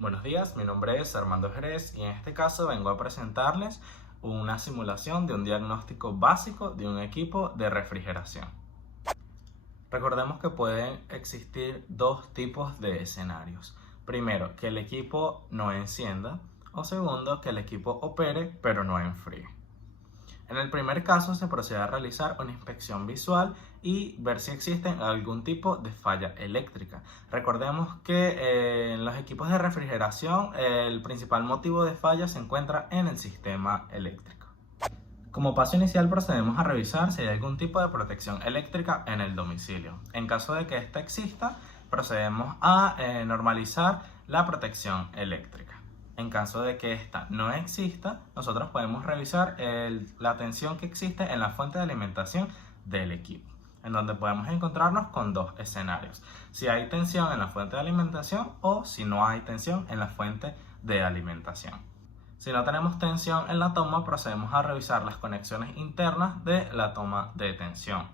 Buenos días, mi nombre es Armando Jerez y en este caso vengo a presentarles una simulación de un diagnóstico básico de un equipo de refrigeración. Recordemos que pueden existir dos tipos de escenarios. Primero, que el equipo no encienda o segundo, que el equipo opere pero no enfríe. En el primer caso se procede a realizar una inspección visual y ver si existe algún tipo de falla eléctrica. Recordemos que en los equipos de refrigeración el principal motivo de falla se encuentra en el sistema eléctrico. Como paso inicial procedemos a revisar si hay algún tipo de protección eléctrica en el domicilio. En caso de que ésta exista, procedemos a normalizar la protección eléctrica. En caso de que esta no exista, nosotros podemos revisar la tensión que existe en la fuente de alimentación del equipo, en donde podemos encontrarnos con dos escenarios: si hay tensión en la fuente de alimentación o si no hay tensión en la fuente de alimentación. Si no tenemos tensión en la toma, procedemos a revisar las conexiones internas de la toma de tensión.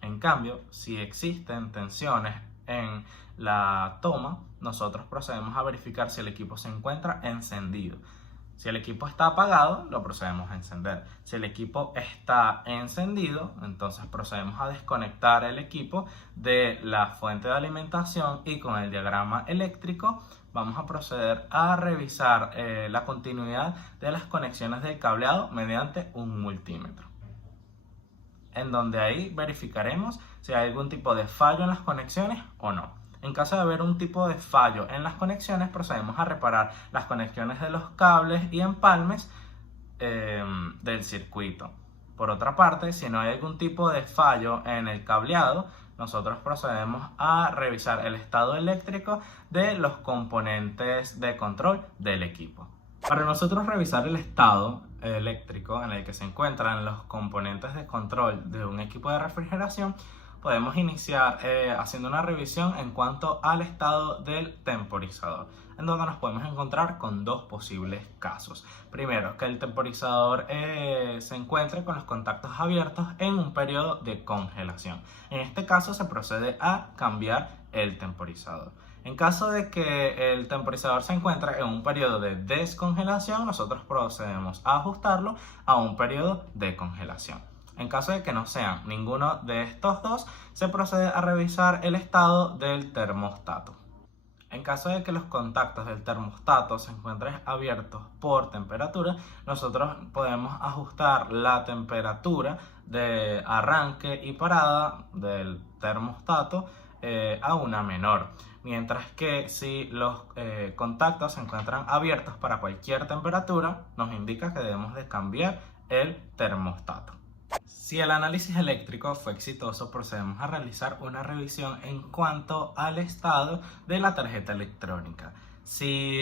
En cambio, si existen tensiones en la toma, nosotros procedemos a verificar si el equipo se encuentra encendido. Si el equipo está apagado, lo procedemos a encender. Si el equipo está encendido, entonces procedemos a desconectar el equipo de la fuente de alimentación y con el diagrama eléctrico vamos a proceder a revisar la continuidad de las conexiones del cableado mediante un multímetro, en donde ahí verificaremos si hay algún tipo de fallo en las conexiones o no. En caso de haber un tipo de fallo en las conexiones, procedemos a reparar las conexiones de los cables y empalmes del circuito. Por otra parte, si no hay algún tipo de fallo en el cableado, nosotros procedemos a revisar el estado eléctrico de los componentes de control del equipo. Para nosotros revisar el estado eléctrico en el que se encuentran los componentes de control de un equipo de refrigeración, podemos iniciar haciendo una revisión en cuanto al estado del temporizador, en donde nos podemos encontrar con dos posibles casos. Primero, que el temporizador se encuentre con los contactos abiertos en un periodo de congelación. En este caso se procede a cambiar el temporizador. En caso de que el temporizador se encuentre en un periodo de descongelación, nosotros procedemos a ajustarlo a un periodo de congelación. En caso de que no sean ninguno de estos dos, se procede a revisar el estado del termostato. En caso de que los contactos del termostato se encuentren abiertos por temperatura, nosotros podemos ajustar la temperatura de arranque y parada del termostato a una menor. Mientras que si los contactos se encuentran abiertos para cualquier temperatura, nos indica que debemos de cambiar el termostato. Si el análisis eléctrico fue exitoso, procedemos a realizar una revisión en cuanto al estado de la tarjeta electrónica. Si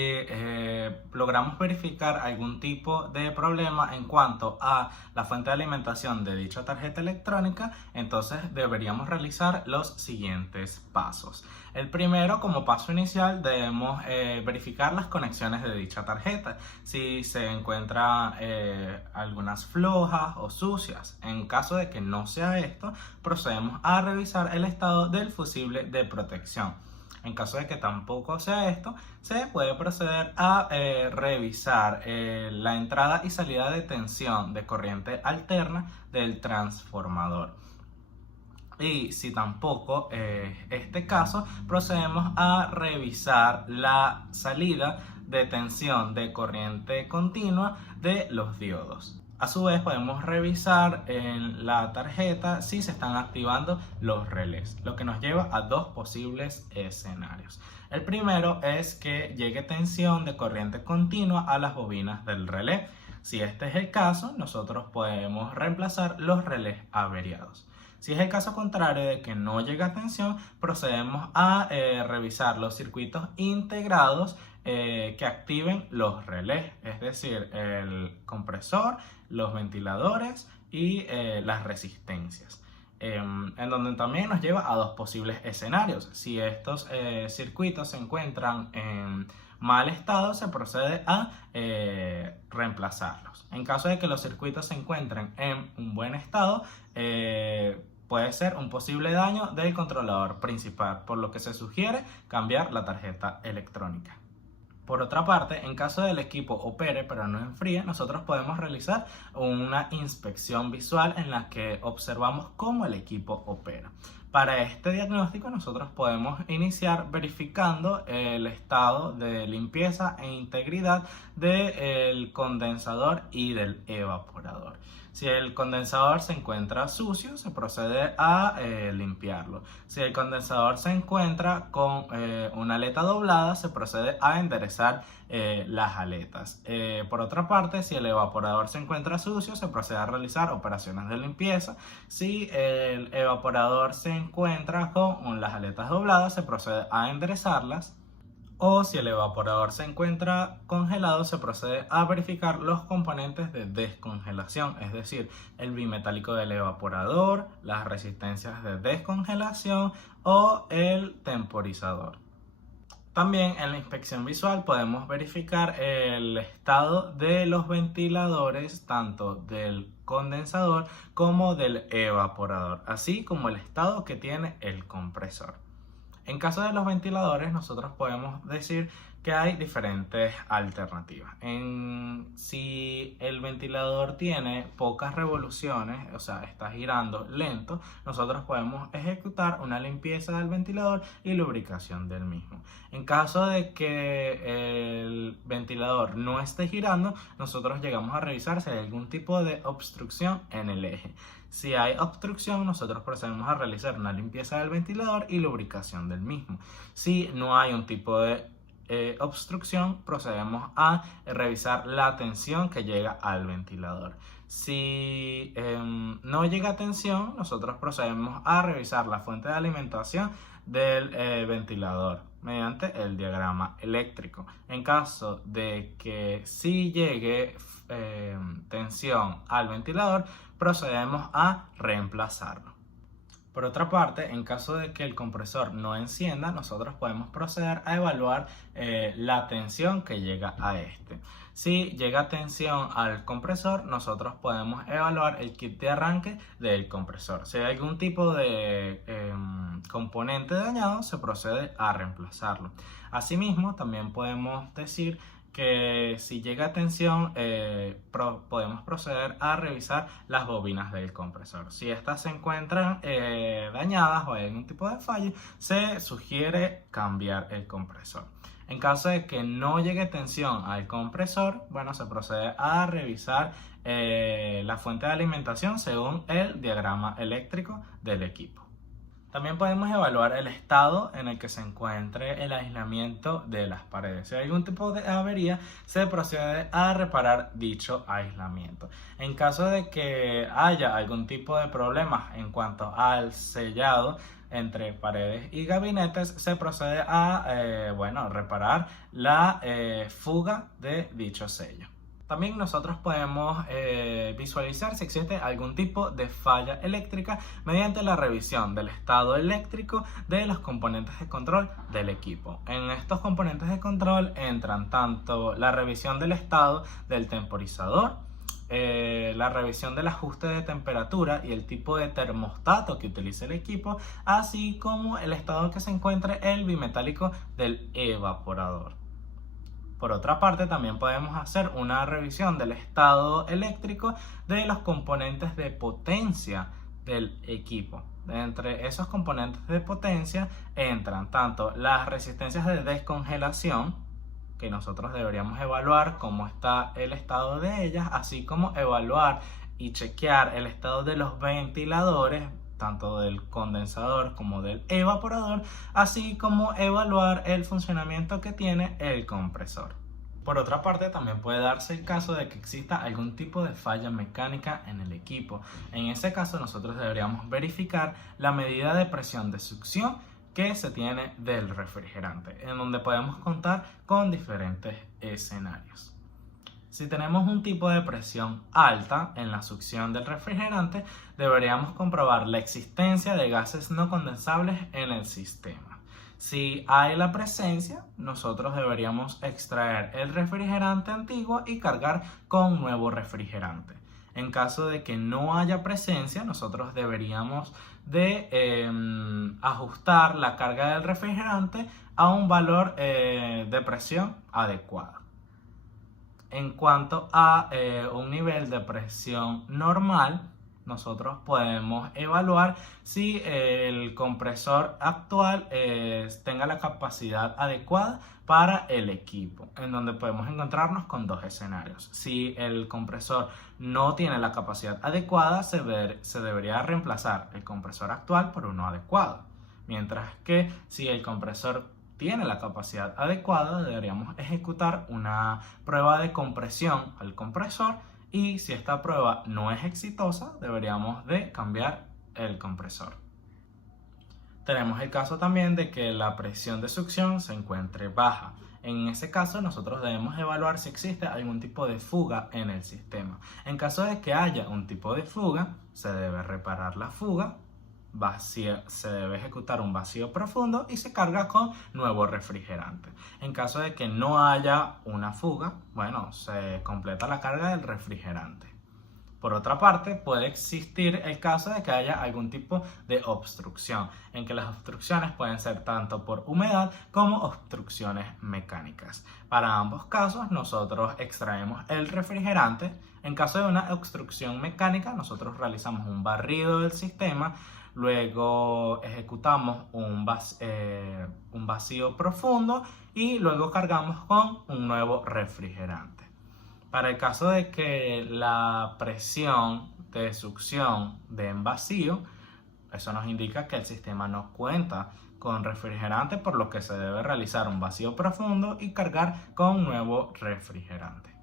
logramos verificar algún tipo de problema en cuanto a la fuente de alimentación de dicha tarjeta electrónica, entonces deberíamos realizar los siguientes pasos. El primero, como paso inicial, debemos verificar las conexiones de dicha tarjeta, si se encuentran algunas flojas o sucias. En caso de que no sea esto, procedemos a revisar el estado del fusible de protección. En caso de que tampoco sea esto, se puede proceder a revisar la entrada y salida de tensión de corriente alterna del transformador. Y si tampoco es este caso, procedemos a revisar la salida de tensión de corriente continua de los diodos. A su vez podemos revisar en la tarjeta si se están activando los relés, lo que nos lleva a dos posibles escenarios. El primero es que llegue tensión de corriente continua a las bobinas del relé. Si este es el caso, nosotros podemos reemplazar los relés averiados. Si es el caso contrario de que no llega tensión, procedemos a revisar los circuitos integrados que activen los relés, es decir, el compresor, los ventiladores y las resistencias. En donde también nos lleva a dos posibles escenarios. Si estos circuitos se encuentran en mal estado, se procede a reemplazarlos. En caso de que los circuitos se encuentren en un buen estado, puede ser un posible daño del controlador principal, por lo que se sugiere cambiar la tarjeta electrónica. Por otra parte, en caso del equipo opere pero no enfríe, nosotros podemos realizar una inspección visual en la que observamos cómo el equipo opera. Para este diagnóstico nosotros podemos iniciar verificando el estado de limpieza e integridad del condensador y del evaporador. Si el condensador se encuentra sucio, se procede a limpiarlo. Si el condensador se encuentra con una aleta doblada, se procede a enderezar las aletas. Por otra parte, si el evaporador se encuentra sucio, se procede a realizar operaciones de limpieza. Si el evaporador se encuentra con las aletas dobladas, se procede a enderezarlas. O si el evaporador se encuentra congelado, se procede a verificar los componentes de descongelación, es decir, el bimetálico del evaporador, las resistencias de descongelación o el temporizador. También en la inspección visual podemos verificar el estado de los ventiladores, tanto del condensador como del evaporador, así como el estado que tiene el compresor. En caso de los ventiladores, nosotros podemos decir que hay diferentes alternativas. Si el ventilador tiene pocas revoluciones, o sea, está girando lento, nosotros podemos ejecutar una limpieza del ventilador y lubricación del mismo. En caso de que el ventilador no esté girando, nosotros llegamos a revisar si hay algún tipo de obstrucción en el eje. Si hay obstrucción, nosotros procedemos a realizar una limpieza del ventilador y lubricación del mismo. Si no hay un tipo de obstrucción, procedemos a revisar la tensión que llega al ventilador. Si no llega tensión, nosotros procedemos a revisar la fuente de alimentación del ventilador mediante el diagrama eléctrico. En caso de que sí llegue tensión al ventilador, procedemos a reemplazarlo. Por otra parte, en caso de que el compresor no encienda, nosotros podemos proceder a evaluar la tensión que llega a este. Si llega tensión al compresor, nosotros podemos evaluar el kit de arranque del compresor. Si hay algún tipo de componente dañado, se procede a reemplazarlo. Asimismo, también podemos decir que si llega a tensión podemos proceder a revisar las bobinas del compresor. Si estas se encuentran dañadas o hay algún tipo de fallo, se sugiere cambiar el compresor. En caso de que no llegue tensión al compresor, bueno, se procede a revisar la fuente de alimentación según el diagrama eléctrico del equipo. También podemos evaluar el estado en el que se encuentre el aislamiento de las paredes. Si hay algún tipo de avería, se procede a reparar dicho aislamiento. En caso de que haya algún tipo de problema en cuanto al sellado entre paredes y gabinetes, se procede a reparar la fuga de dicho sello. También nosotros podemos visualizar si existe algún tipo de falla eléctrica mediante la revisión del estado eléctrico de los componentes de control del equipo. En estos componentes de control entran tanto la revisión del estado del temporizador, la revisión del ajuste de temperatura y el tipo de termostato que utiliza el equipo, así como el estado en que se encuentre el bimetálico del evaporador. Por otra parte, también podemos hacer una revisión del estado eléctrico de los componentes de potencia del equipo. Entre esos componentes de potencia entran tanto las resistencias de descongelación, que nosotros deberíamos evaluar cómo está el estado de ellas, así como evaluar y chequear el estado de los ventiladores, tanto del condensador como del evaporador, así como evaluar el funcionamiento que tiene el compresor. Por otra parte, también puede darse el caso de que exista algún tipo de falla mecánica en el equipo. En ese caso, nosotros deberíamos verificar la medida de presión de succión que se tiene del refrigerante, en donde podemos contar con diferentes escenarios. Si tenemos un tipo de presión alta en la succión del refrigerante, deberíamos comprobar la existencia de gases no condensables en el sistema. Si hay la presencia, nosotros deberíamos extraer el refrigerante antiguo y cargar con nuevo refrigerante. En caso de que no haya presencia, nosotros deberíamos de ajustar la carga del refrigerante a un valor de presión adecuado. En cuanto a un nivel de presión normal, nosotros podemos evaluar si el compresor actual tenga la capacidad adecuada para el equipo, en donde podemos encontrarnos con dos escenarios. Si el compresor no tiene la capacidad adecuada, se debería reemplazar el compresor actual por uno adecuado. Mientras que si el compresor tiene la capacidad adecuada, deberíamos ejecutar una prueba de compresión al compresor, y si esta prueba no es exitosa, deberíamos de cambiar el compresor. Tenemos el caso también de que la presión de succión se encuentre baja. En ese caso, nosotros debemos evaluar si existe algún tipo de fuga en el sistema. En caso de que haya un tipo de fuga, se debe reparar la fuga, se debe ejecutar un vacío profundo y se carga con nuevo refrigerante. En caso de que no haya una fuga, bueno, se completa la carga del refrigerante. Por otra parte, puede existir el caso de que haya algún tipo de obstrucción, en que las obstrucciones pueden ser tanto por humedad como obstrucciones mecánicas. Para ambos casos, nosotros extraemos el refrigerante. En caso de una obstrucción mecánica, nosotros realizamos un barrido del sistema. Luego ejecutamos un vacío profundo y luego cargamos con un nuevo refrigerante. Para el caso de que la presión de succión dé en vacío, eso nos indica que el sistema no cuenta con refrigerante, por lo que se debe realizar un vacío profundo y cargar con un nuevo refrigerante.